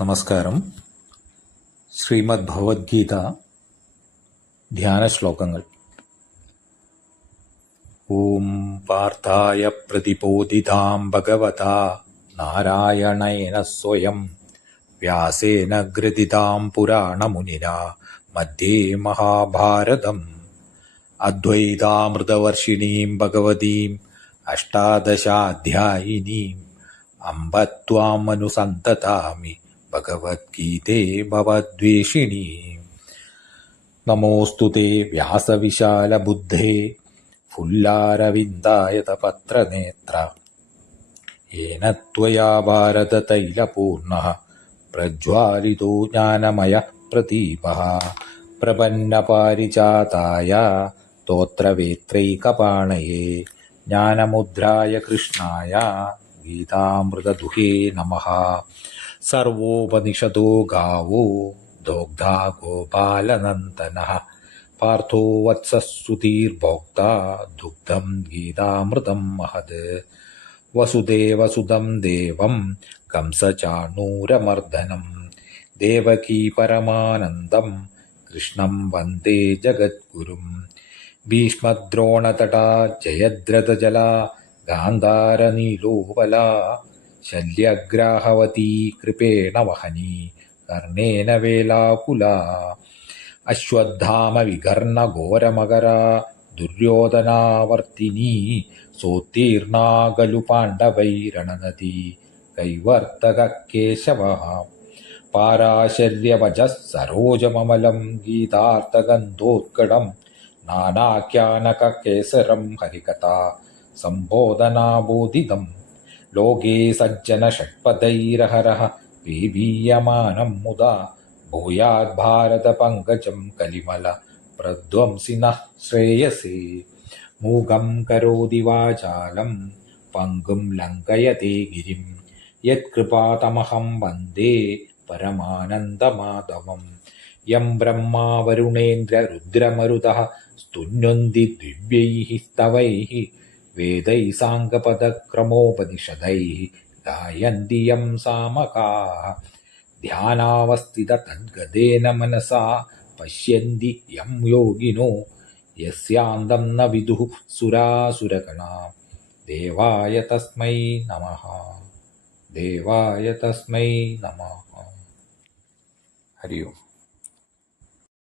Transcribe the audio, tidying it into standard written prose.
നമസ്കാരം. ശ്രീമദ് ഭഗവത്ഗീത ധ്യാന ശ്ലോകങ്ങൾ. ഓം പാർത്ഥായ പ്രതിബോധിതാം ഭഗവതാ നാരായണേന സ്വയം വ്യാസേന ഗ്രഥിതാം പുരാണമുനിനാ മധ്യേ മഹാഭാരതം അദ്വൈതാമൃതവർഷിണീം ഭഗവതീം അഷ്ടാദശാധ്യായിനീം അംബ ത്വാം അനുസന്തതാമി ഭഗവദ്ഗീതേ ഭവദ്വേഷിണീ. നമോസ്തു തേ വ്യാസവിശാലബുദ്ധേ ഫുല്ലാരവിന്ദായതപത്രനേത്ര യേന ത്വയാ ഭാരതതൈലപൂർണഃ പ്രജ്വാലിതോ ജ്ഞാനമയഃ പ്രദീപഃ. പ്രപന്നപാരിജാതായ സ്തോത്രവേത്രൈകപാണയേ ജ്ഞാനമുദ്രായ കൃഷ്ണായ ഗീതാമൃതദുഹേ നമഃ. സർവോപനിഷദോ ഗാവോ ദോഗ്ധാ ഗോപാലനന്ദനഃ പാർത്ഥോ വത്സസുധീർഭോക്താ ദുഗ്ധം ഗീതാമൃതം മഹത്. വസുദേവസുതം ദേവം കംസചാണൂരമർദ്ദനം ദേവകീ പരമാനന്ദം കൃഷ്ണം വന്ദേ ജഗദ്ഗുരും. ഭീഷ്മദ്രോണതടാ ജയദ്രഥജലാ ഗാന്ധാരനീലോപലാ ശല്യഗ്രാഹവതീ കൃപേണ വഹനീ കർണേന വേലാകുലാ. അശ്വത്ഥാമവികർണഘോരമകരാ ദുര്യോധനാവർത്തിനീ സോത്തീർണാ ഖലു പാണ്ഡവൈരണനദീ കൈവർത്തക കേശവഃ. പാരാശര്യവചഃ സരോജമമലം ഗീതാർത്ഥഗന്ധോത്കടം നാനാഖ്യാനകകേസരം ഹരികഥാ സംബോധനാബോധിതം. ലോകേ സജ്ജന ഷഡ്പദൈരഹരഃ പേബീയമാനം മുദാ ഭൂയാത് ഭാരത പങ്കജം കലിമല പ്രധ്വംസിനഃ ശ്രേയസേ. മൂകം കരോതി വാചാലം പങ്കും ലംഘയതേ ഗിരിം യത്കൃപാതമഹം വന്ദേ പരമാനന്ദമാധവം. യം ബ്രഹ്മാ വരുണേന്ദ്ര രുദ്രമരുതഃ സ്തുന്വന്തി ദിവ്യൈഃ സ്തവൈഃ വേദൈഃ സാംഗപദക്രമോപനിഷദൈഃ ഗായന്തി യം സാമകാഃ. ധ്യാനാവസ്ഥിത തദ്ഗതേന മനസാ പശ്യന്തി യം യോഗിനോ യസ്യാന്തം ന വിദുഃ സുരാസുരഗണാഃ. ദേവായ തസ്മൈ നമഃ. ദേവായ തസ്മൈ നമഃ. ഹരി ഓം.